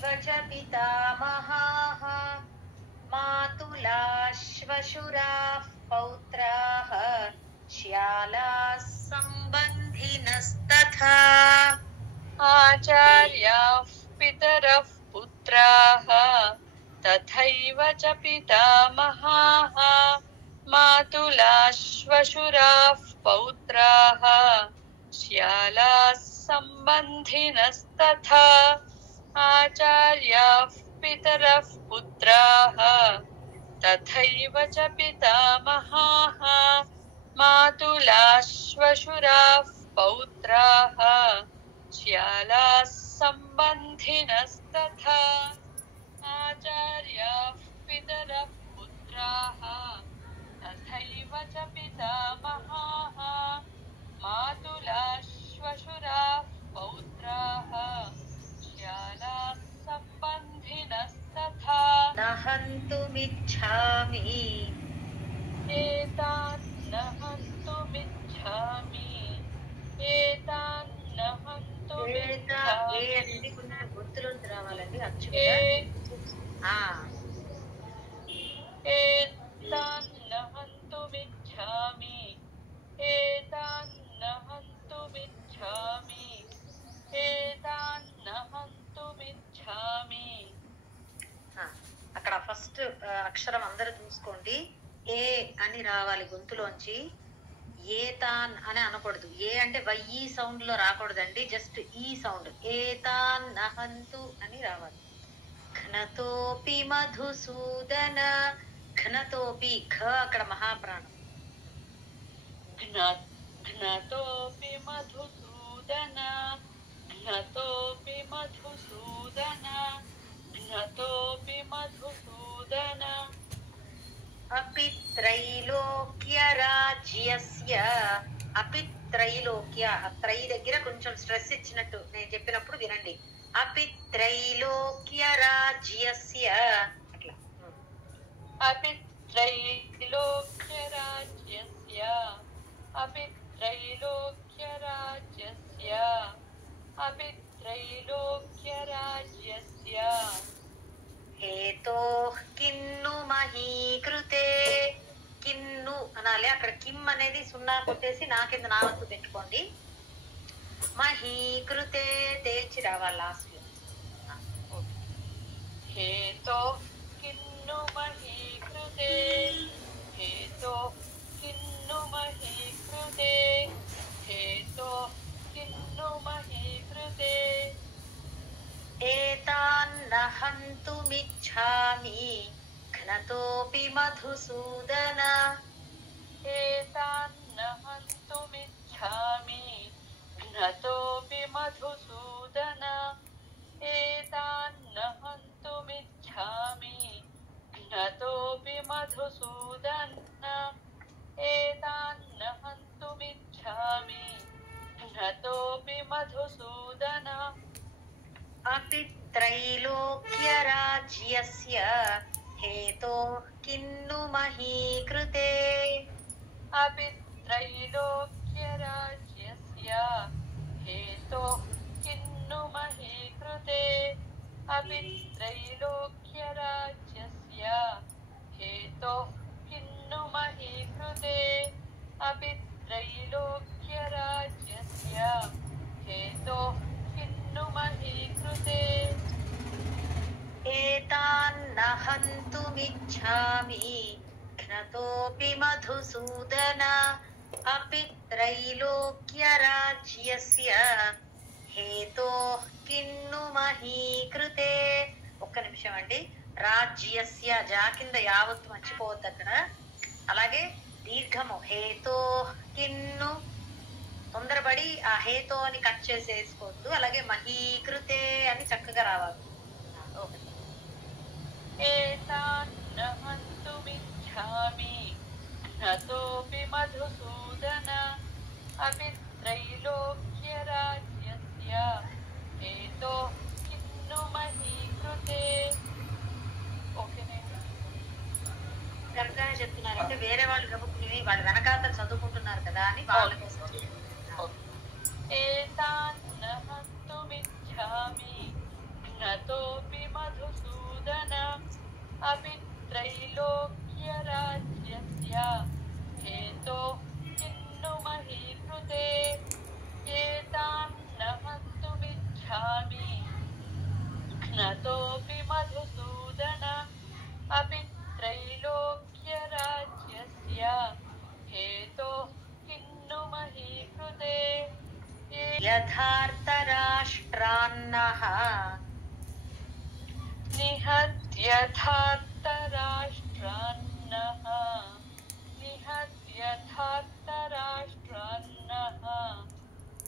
च पितामहाः मातुलाश्वशुराः पौत्राः श्यालाः सम्बन्धिनस्तथा आचार्याः पितरः पुत्राः तथैव च पितामहाः मातुलाश्वशुराः पौत्राः श्यालाः सम्बन्धिनस्तथा आचार्याः पितरः पुत्राः तथैव च पितामहाः मातुलाश्वशुराः पौत्राः श्यालाः सम्बन्धिनस्तथा आचार्याः पितरः पुत्राः तथैव च पितामहाः मातुलाश्वशुराः पौत्राः श्यालाः सम्बन्धिनस्तथा न हन्तुमिच्छामि एतान् न हन्तुमिच्छामि एतान् न हन्तुमिच्छामि అనేది కొంచెం గుర్తులోకి రావాలండి एतान् न हन्तुमिच्छामि एतान् न हन्तुमिच्छामि एतान् न हन्तुमिच्छामि అక్కడ ఫస్ట్ అక్షరం అందరూ చూసుకోండి ఏ అని రావాలి గొంతులోంచి ఏతాన్ అని అనకూడదు ఏ అంటే వయ్యి సౌండ్ లో రాకూడదండి జస్ట్ ఈ సౌండ్ ఏతాన్ నహంతు అని రావాలి ఘనతోపి మధుసూదన ఘనతోపి ఘ అక్కడ మహాప్రాణం घ्नतोऽपि मधुसूदन घ्नतोऽपि मधुसूदन घ्नतोऽपि मधुसूदन अपि త్రైలోక్యరాజ్యస్య అపి త్రైలోక్య త్రై దగ్గర కొంచెం స్ట్రెస్ ఇచ్చినట్టు నేను చెప్పినప్పుడు వినండి अपि त्रैलोक्यराज्यस्य అట్లా अपि त्रैलोक्यराज्यस्य अपि त्रैलोक्यराज्यस्य अपि त्रैलोक्यराज्यस्य हेतोः किन्नु మహీకృతే కిన్ను అనాలి అక్కడ కిమ్ అనేది సున్నా కొట్టేసి నా కింద నా వంతు పెట్టుకోండి మహీకృతే తేల్చి రావాలి లాస్ట్ లో हेतोः किन्नु महीकृते हेतोः किन्नु महीकृते हेतोः किन्नु महीकृते एतान्न हन्तुमिच्छामि घ्नतोऽपि मधुसूदन एतान्न हन्तुमिच्छामि घ्नतोऽपि मधुसूदन एतान्न हन्तुमिच्छामि घ्नतोऽपि मधुसूदन एतान्न हन्तुमिच्छामि घ्नतोऽपि मधुसूदन अपि त्रैलोक्यराज्यस्य हेतोः किन्नु महीकृते अपि त्रैलोक्यराज्यस्य हेतोः किन्नु महीकृते अपि त्रैलोक्यराज्यस्य हेतोः किन्नु महीकृते अपि त्रैलोक्यराज्यस्य हेतोः किन्नु महीकृते एतान्न हन्तुमिच्छामि घ्नतोऽपि मधुसूदन अपि त्रैलोक्यराज्यस्य हेतोः किन्नु మహీకృతే ఒక్క నిమిషం అండి రాజ్యస్య జా కింద యావత్తు మర్చిపోవద్దు అక్కడ అలాగే దీర్ఘము హేతో కిన్ను తొందరపడి ఆ హేతో అని కట్ చేసి వేసుకోవద్దు అలాగే మహీకృతే అని చక్కగా రావాలి ఓకే एतान्न हन्तुमिच्छामि घ्नतोऽपि मधुसूदन अपि त्रैलोक्यराज्यस्य हेतोः किन्नु महीकृते ఓకేనండి కరెక్ట్గానే చెప్తున్నారు అంటే వేరే వాళ్ళు గబుక్కుని వాళ్ళ వెనకాతలు చదువుకుంటున్నారు కదా అని వాళ్ళ కోసం एतान्न हन्तुमिच्छामि घ्नतोऽपि मधुसूदन अपि त्रैलोक्यराज्यस्य हेतो किन्नु महीकृते एतां न हन्तुमिच्छामि घ्नतोऽपि मधुसूदन अपि त्रैलोक्यराज्यस्य हेतो किन्नु महीकृते यथार्थराष्ट्रान्नः निहत्यथार्थराष्ट्रान्नः निहत्यथार्थराष्ट्रान्नः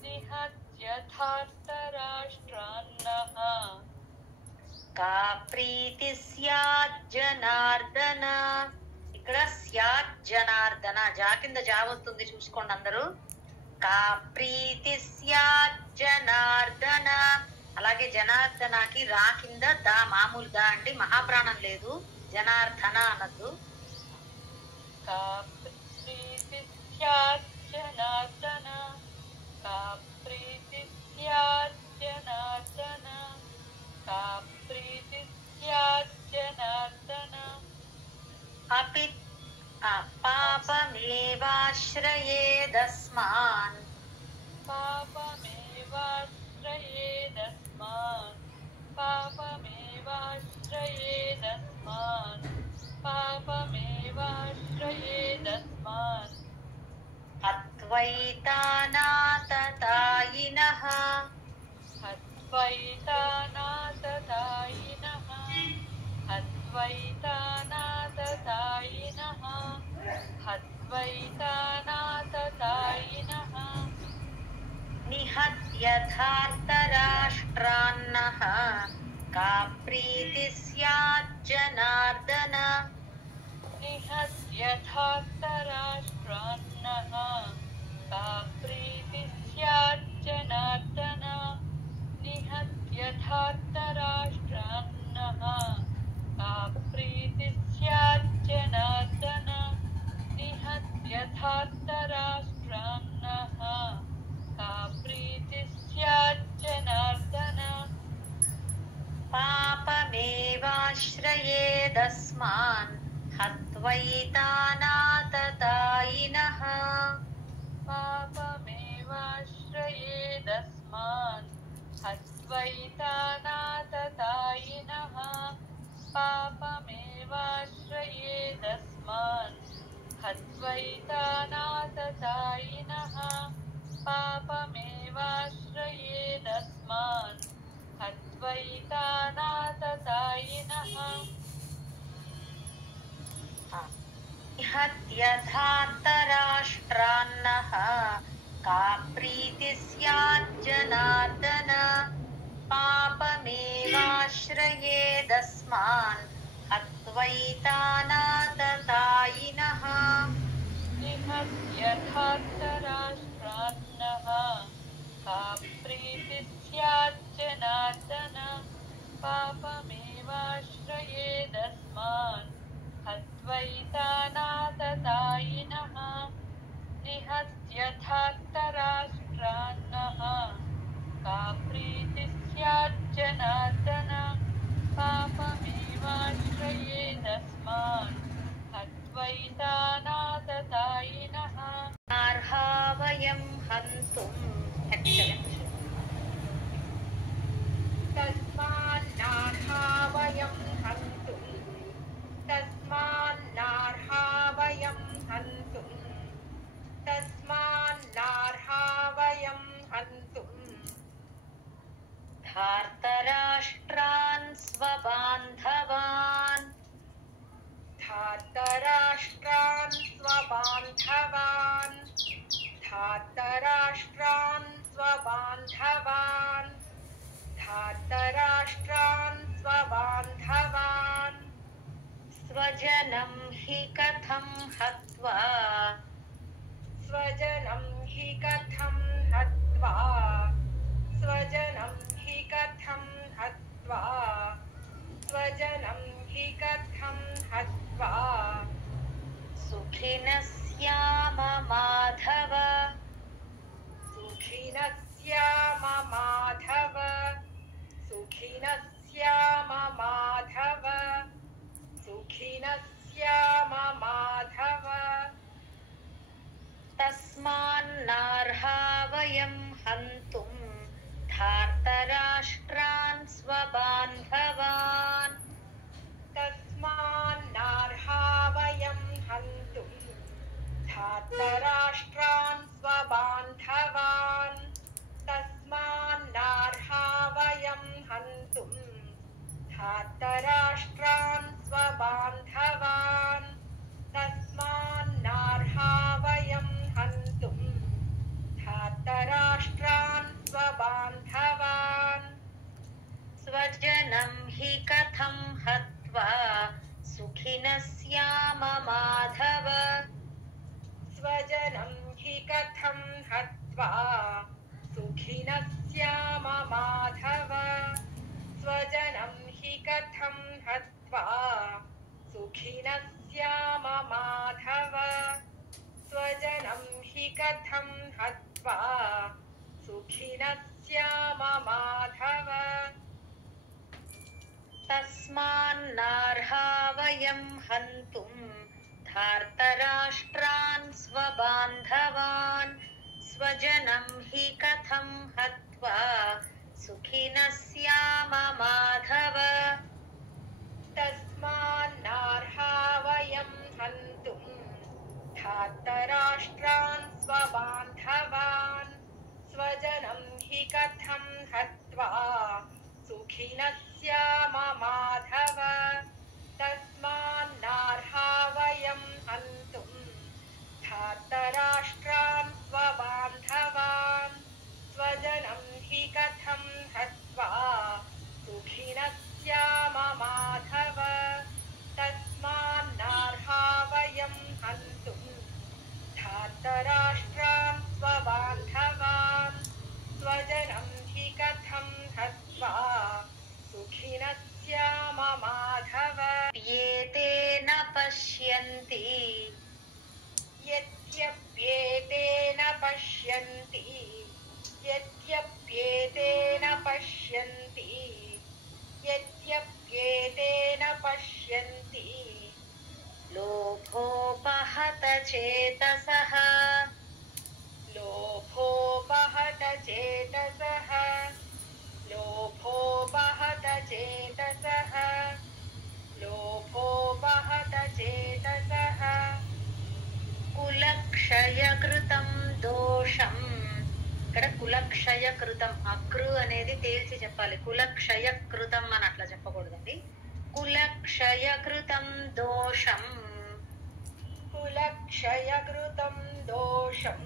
निहत्यथार्थराष्ट्रान्नः का प्रीति స్యాజ్జనార్దన. ఇక్కడ స్యాజ్జనార్దన జా కింద జా వస్తుంది చూసుకోండి అందరూ. కా ప్రీతి స్యాజ్జనార్దన. అలాగే జనార్దనకి రా కింద దా మామూలు దా అండి, మహాప్రాణం లేదు, జనార్దన అనద్దు. का प्रीति स्याज्जनार्दन का प्रीति स्याज्जनार्दन का प्रीति स्याज्जनार्दन अपि पापमेवाश्रयेदस्मान् पापमेवाश्रयेदस्मान् पापमेवाश्रयेदस्मान् पापमेवाश्रयेदस्मान् अद्वैतानाततायिनः अद्वैतानाततायिनः अद्वैतानाततायिनः अद्वैतानाततायिनः निहत्यथार्थराष्ट्रान्नः का प्रीति स्याज्जनार्दन. निहत्यथार्थराष्ट्रान्नः का प्रीति स्याज्जनार्दन निहत्यथार्थराष्ट्रान्नः का प्रीति स्याज्जनार्दन निहत्यथार्थराष्ट्रान्नः का प्रीति स्याज्जनार्दन पापमेवाश्रयेदस्मान् हत्वैतानाततायिनः. पापमेवाश्रयेदस्मान् हत्वैतानाततायिनः पापमेवाश्रयेदस्मान् हत्वैतानाततायिनः पापमेवाश्रयेदस्मान् हत्वैतानाततायिनः निहत्यथार्थराष्ट्रान्नः का प्रीति स्याज्जनार्दन. पापमेवाश्रयेदस्मान् हत्वैतानाततायिनः. निहत्यथार्थराष्ट्रान्नः का प्रीति स्याज्जनार्दन पापमेवाश्रयेदस्मान् हत्वैतानाततायिनः निहत्यथार्थराष्ट्रान्नः का प्रीति स्याज्जनार्दन पापमेवाश्रयेदस्मान् हत्वैतानाततायिनः अर्हा वयं हन्तुम्. तस्मान्नार्हा वयं हन्तुम् तस्मान्नार्हा वयं हन्तुम् तस्मान्नार्हा वयं हन्तुम् धार्तराष्ट्रान् स्वबान्धवान्. धार्तराष्ट्रान् स्वबान्धवान् धार्तराष्ट्रान् स्वबान्धवान् धार्तराष्ट्रान् स्वबान्धवान् स्वजनं हि कथं हत्वा स्वजनं हि कथं हत्वा स्वजनं हि कथं हत्वा स्वजनं हि कथं हत्वा सुखिनः स्याम माधव. सुखिनः स्याम माधव सुखिनः श्याम माधव सुखिनः श्याम माधव तस्मान्नार्हा वयं हन्तुं धार्तराष्ट्रान् स्वबान्धवान् तस्मान्नार्हा वयं हन्तुं धार्तराष्ट्रान् स्वबान्धवान् तस्मान्नार्हा वयं हन्तुं धार्तराष्ट्रान् स्वबान्धवान् तस्मान्नार्हा वयं हन्तुं धार्तराष्ट्रान् स्वबान्धवान् स्वजनं हि कथं हत्वा सुखिनः स्याम माधव स्वजनं हि कथं हत्वा सुखिनः स्याम माधव स्वजनं हि कथं हत्वा सुखिनः स्याम माधव स्वजनं हि कथं हत्वा सुखिनः स्याम माधव तस्मान्नार्हा वयं हन्तुं धार्तराष्ट्रान् स्वबान्धवान् स्वजनं हि कथं हत्वा सुखिनः स्याम माधव तस्मान्नार्हा वयं हन्तुं धार्तराष्ट्रान् स्वबान्धवान् स्वजनं हि कथं हत्वा सुखिनः स्याम माधव तस्मान्नार्हा वयं हन्तुं धार्तराष्ट्रान् स्वबान्धवान् स्वजनं हि कथं हत्वा सुखिनः स्याम माधव तस्मान्नार्हा वयं हन्तुं धार्तराष्ट्रान् स्वबान्धवान् स्वजनं हि कथं हत्वा सुखिनः स्याम माधव येते न पश्यन्ति यद्यप्येते न पश्यन्ति यद्यप्येते न पश्यन्ति यद्यप्येते न पश्यन्ति लोभोपहत चेतसः लोभोपहत चेतसः लोभोपहत चेतसः लोभोपहत चेतसः కులక్షయకృతం దోషం ఇక్కడ కులక్షయకృతం అకృ అనేది తేల్చి చెప్పాలి కులక్షయకృతం అని అట్లా చెప్పకూడదండి కులక్షయకృతం దోషం కులక్షయకృతం దోషం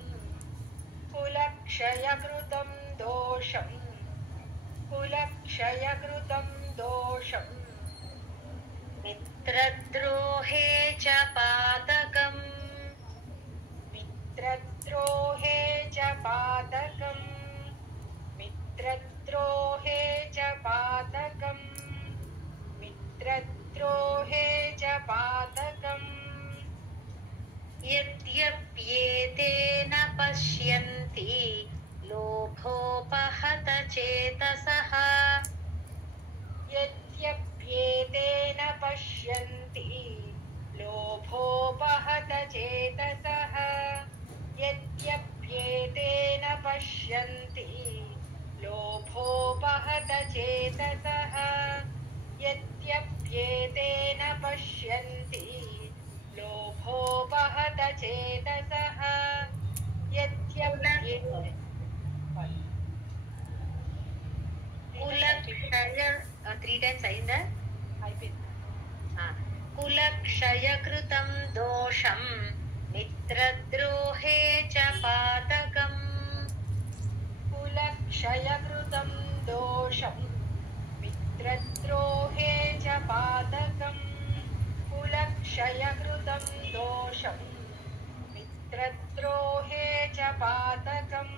కులక్షయకృతం దోషం కులక్షయకృతం దోషం మిత్రద్రోహే చ పాతకం మిత్రద్రోహే చ పాతకం మిత్రద్రోహే చ పాతకం మిత్రద్రోహే చ పాతకం యద్యప్యేతే న పశ్యంతి లోభోపహత చేతసః యద్యప్యేతే న పశ్యంతి లోభోపహత చేతసః యద్యప్యేతే న పశ్యంతి లోభోపహత చేతసః యద్యప్యేతే న పశ్యంతి లోభోపహత చేతసః యద్యప్యేతే కులక్షయ 3 టైమ్స్ అయిందా అయిపోయింది కులక్షయకృతం దోషం మిత్రద్రోహే చ పాతకం కులక్షయకృతం దోషం మిత్రద్రోహే చ పాతకం కులక్షయకృతం దోషం మిత్రద్రోహే చ పాతకం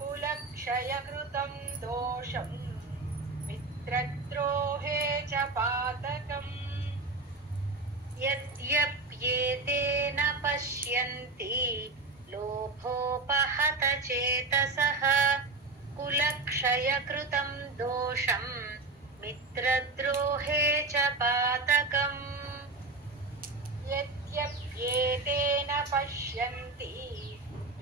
కులక్షయకృతం దోషం మిత్రద్రోహే చ పాతకం యద్యప్యేతే న పశ్యంతి లోభోపహత చేతసః కులక్షయకృతం దోషం मित्रद्रोहे च पातकम् यद्यप्येतेन पश्यन्ति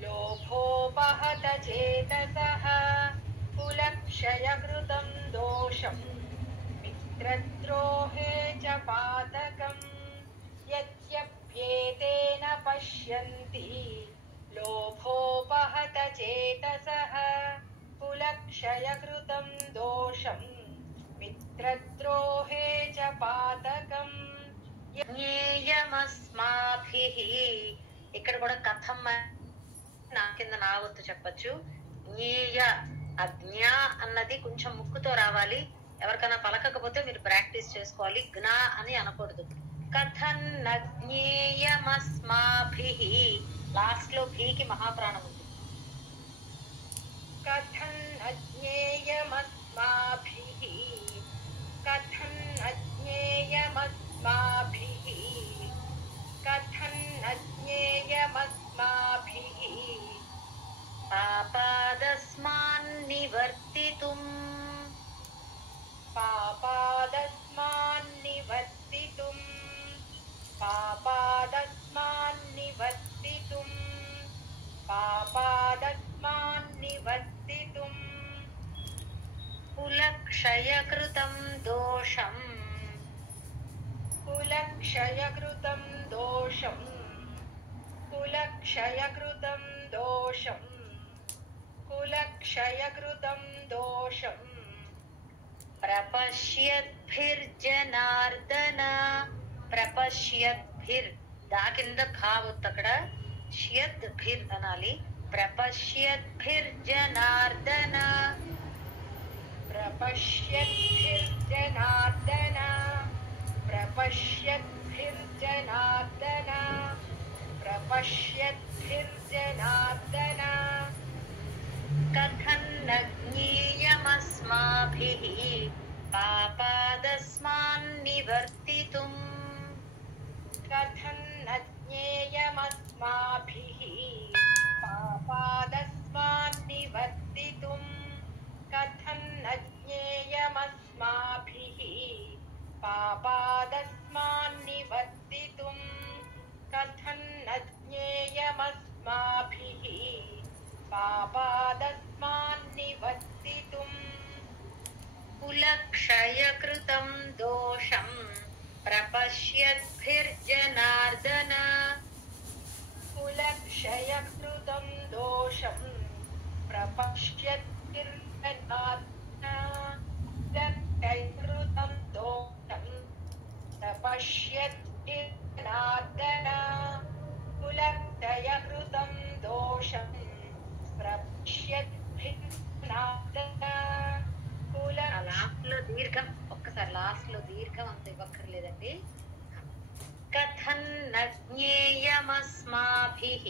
लोभोपहत चेतसः कुलक्षयकृतं दोषम् मित्रद्रोहे च पातकम् यद्यप्येतेन पश्यन्ति लोभोपहत चेतसः कुलक्षयकृतं दोषम् मित्रद्रोहे च पातकम् జ్ఞేయమస్మాభిః. ఇక్కడ కూడా కథం నా కింద నా వత్తు చెప్పచ్చు. జ్ఞేయ అజ్ఞా అన్నది కొంచెం ముక్కుతో రావాలి. ఎవరికైనా పలకకపోతే మీరు ప్రాక్టీస్ చేసుకోవాలి. జ్ఞా అని అనకూడదు. కథన్న జ్ఞేయమస్మాభిః. లాస్ట్ లో భీకి మహాప్రాణం ఉంది. कथन्न ज्ञेयमस्माभिः कथन्न ज्ञेयमस्माभिः कथन्न ज्ञेयमस्माभिः పాపాదస్మాన్నివర్తితుమ్. पापादस्मान्निवर्तितुम् पापादस्मान्निवर्तितुम् पापादस्मान्निवर्तितुम् కులక్షయకృతం దోషం. कुलक्षयकृतं दोषम् कुलक्षयकृतं दोषम् कुलक्षयकृतं दोषम् ప్రపశ్యద్భిర్జనార్దన. ప్రపశ్యద్భిర్ దా కింద భావత్ అక్కడ ష్యద్ భిర్ అనాలి. ప్రపశ్యద్భిర్జనార్దన. प्रपश्यद्भिर्जनार्दन प्रपश्यद्भिर्जनार्दन प्रपश्यद्भिर्जनार्दन కథన్న జ్ఞేయమస్మాభిః పాపాదస్మాన్నివర్తితుమ్. कथन्न ज्ञेयमस्माभिः पापादस्मान्निवर्तितुम् कथन्न ज्ञेयमस्माभिः पापादस्मान्निवर्तितुम् कथन्न ज्ञेयमस्माभिः पापादस्मान्निवर्तितुम् కులక్షయకృతం దోషం ప్రపశ్యద్భిర్జనార్దన. कुलक्षयकृतं दोषम् प्रपश्यद्भिर्जनार्दन दोषम् प्रपश्यद्भिर्जनार्दन कुलक्षयकृतं दोषम् प्रपश्यद्भिर्जनार्दन లాస్ట్ లో దీర్ఘం ఒక్కసారి లాస్ట్ లో దీర్ఘం అంత ఇవ్వక్కర్లేదండి. కథన్న జ్ఞేయమస్మాభిః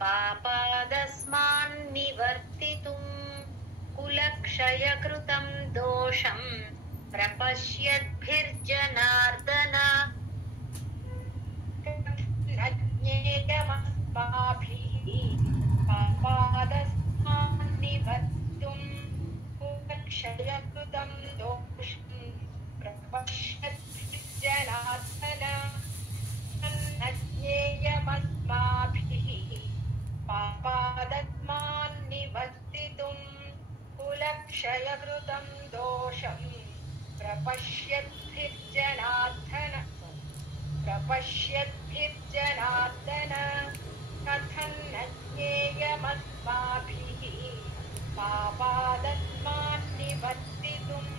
పాపాదస్మాన్నివర్తితుమ్ కులక్షయకృతం దోషం ప్రపశ్యద్భిర్జనార్దన. ज्ञेयमस्माभिः पापादस्मान्निवर्तितुम् कुलक्षयकृतं दोषम् प्रपश्यद्भिर्जनार्दन ज्ञेयमस्माभिः पापादस्मान्निवर्तितुम् कुलक्षयकृतं दोषम् प्रपश्यद्भिर्जनार्दन प्रपश्यद्भिर्जनार्दन कथन्न ज्ञेयमस्माभिः पापादस्मान्निवर्तितुम्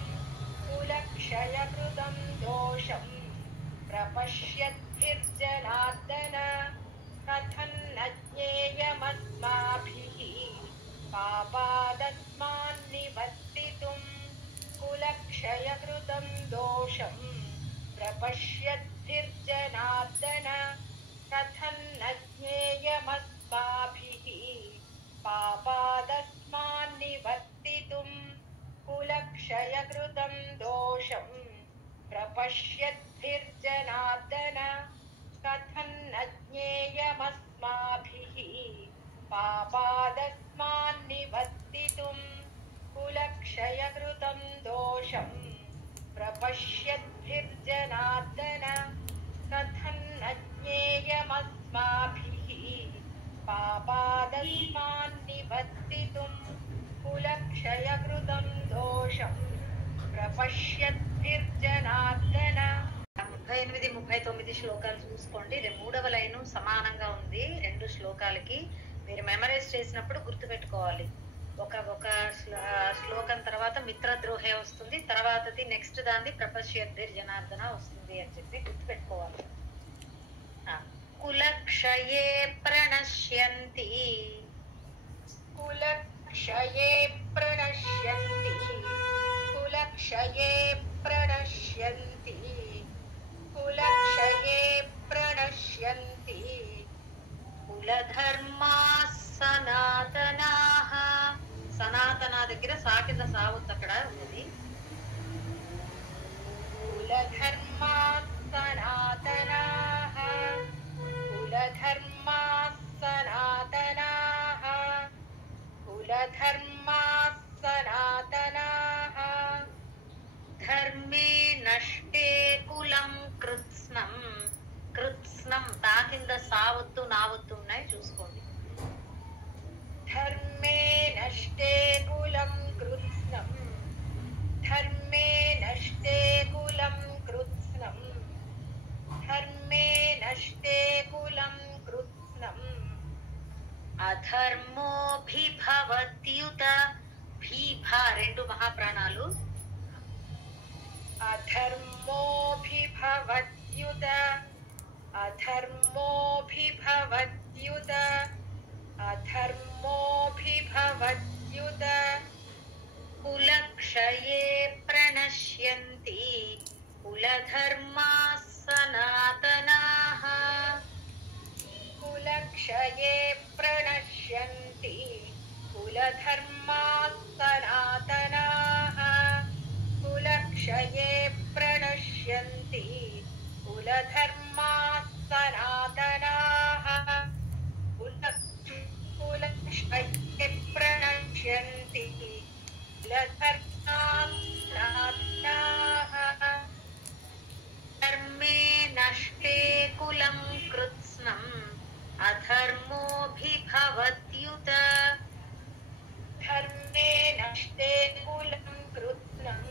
कुलक्षयकृतं दोषम् प्रपश्यद्भिर्जनार्दन कथन्न ज्ञेयमस्माभिः पापादस्मान्निवर्तितुम् कुलक्षयकृतं दोषम् प्रपश्यद्भिर्जनार्दन कथन्न ज्ञेयमस्माभिः पापादस्मान्निवर्तितुम् कुलक्षयकृतं दोषम् प्रपश्यद्भिर्जनार्दन कथन्न ज्ञेयमस्माभिः पापादस्मान्निवर्तितुम् कुलक्षयकृतं दोषम् प्रपश्यद्भिर्जनार्दन कथन्न ज्ञेयमस्माभिः पापादस्मान् निवर्तितुं कुलक्षयकृतं दोषं प्रपश्यद्भिर्जनार्दन. 38-39 శ్లోకాలు చూసుకోండి. ఇది 3వ లైను సమానంగా ఉంది 2 శ్లోకాలకి. మీరు మెమరైజ్ చేసినప్పుడు గుర్తు పెట్టుకోవాలి. ఒక శ్లోకం తర్వాత మిత్రద్రోహే వస్తుంది, తర్వాతది నెక్స్ట్ దాన్ని ప్రపశ్యద్భిర్ జనార్దన వస్తుంది అని చెప్పి గుర్తు పెట్టుకోవాలి. కులక్షయే ప్రణశ్యంతి కులక్షయే ప్రణశ్యంతి కులక్షయే ప్రణశ్యంతి కులక్షయే ప్రణశ్యంతి కులధర్మా సనాతనాః. సనాతన దగ్గర సా కింద సావొత్తు అక్కడ ఉన్నది. కులధర్మా సనాతనాః కులధర్మా సనాతనాః కులధర్మా సనాతనాః ధర్మే నష్టే కులం కృత్స్నం. కృత్స్నం తా కింద సావొత్తు నావొత్తు ఉన్నాయి చూసుకోండి. ధర్మే నష్టే కులం కృత్స్నం ధర్మే నష్టే కులం కృత్స్నం ధర్మే నష్టే కులం కృత్స్నం అధర్మోభిభవత్యుత. భీభ 2 మహాప్రాణాలు. అధర్మోభిభవత్యుత అధర్మోభిభవత్యుత అధర్మోభిభవత్యుత కులక్షయే ప్రణశ్యంతి కులధర్మా సనాతనాః. కులక్షయే ప్రణశ్యంతి కులధర్మా సనాతనాః కులక్షయే ప్రణశ్యంతి కులధర్మా సనాతనాః కులక్షయే ప్రణశ్యంతి కులధర్మా సనాతనాః ధర్మే నష్టే కులం కృత్స్నం అధర్మోభిభవత్యుత. ధర్మే నష్టే కులం కృత్స్నం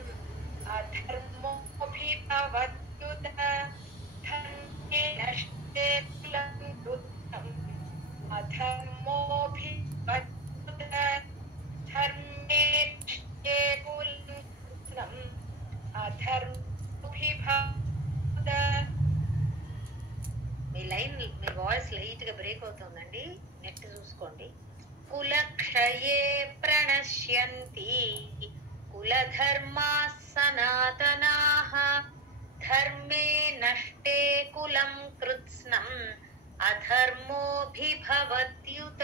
అధర్మోభిభవత్యుత ధర్మే నష్టే కులం కృత్స్నం అధర్మోభిభవత్యుత ధర్మే నష్టే కులం కృత్స్నం అధర్మోభిభవత్యుత. మీ వాయిస్ లైట్ గా బ్రేక్ అవుతుందండి, నెట్ చూసుకోండి. కులక్షయే ప్రణశ్యంతి కులధర్మా సనాతనాః ధర్మే నష్టే కులం కృత్స్నం అధర్మోభిభవత్యుత.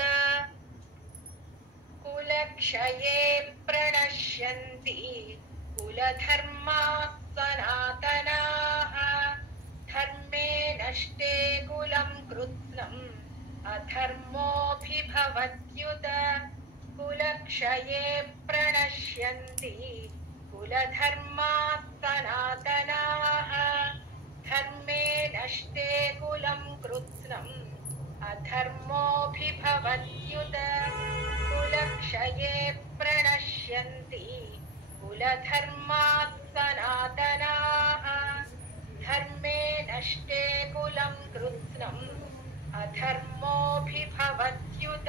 కులక్షయే ప్రణశ్యంతి కులధర్మా సనాతనాః ధర్మే నష్టే కులం కృత్స్నం అధర్మోభిభవత్యుత. కులక్షయే ప్రణశ్యంతి కులధర్మా సనాతనాః ధర్మే నష్టే కులం కృత్స్నం అధర్మోభిభవత్యుత. కులక్షయే ప్రణశ్యంతి కులధర్మా సనాతనాః ధర్మే నష్టే కులం కృత్స్నం అధర్మోభిభవత్యుత.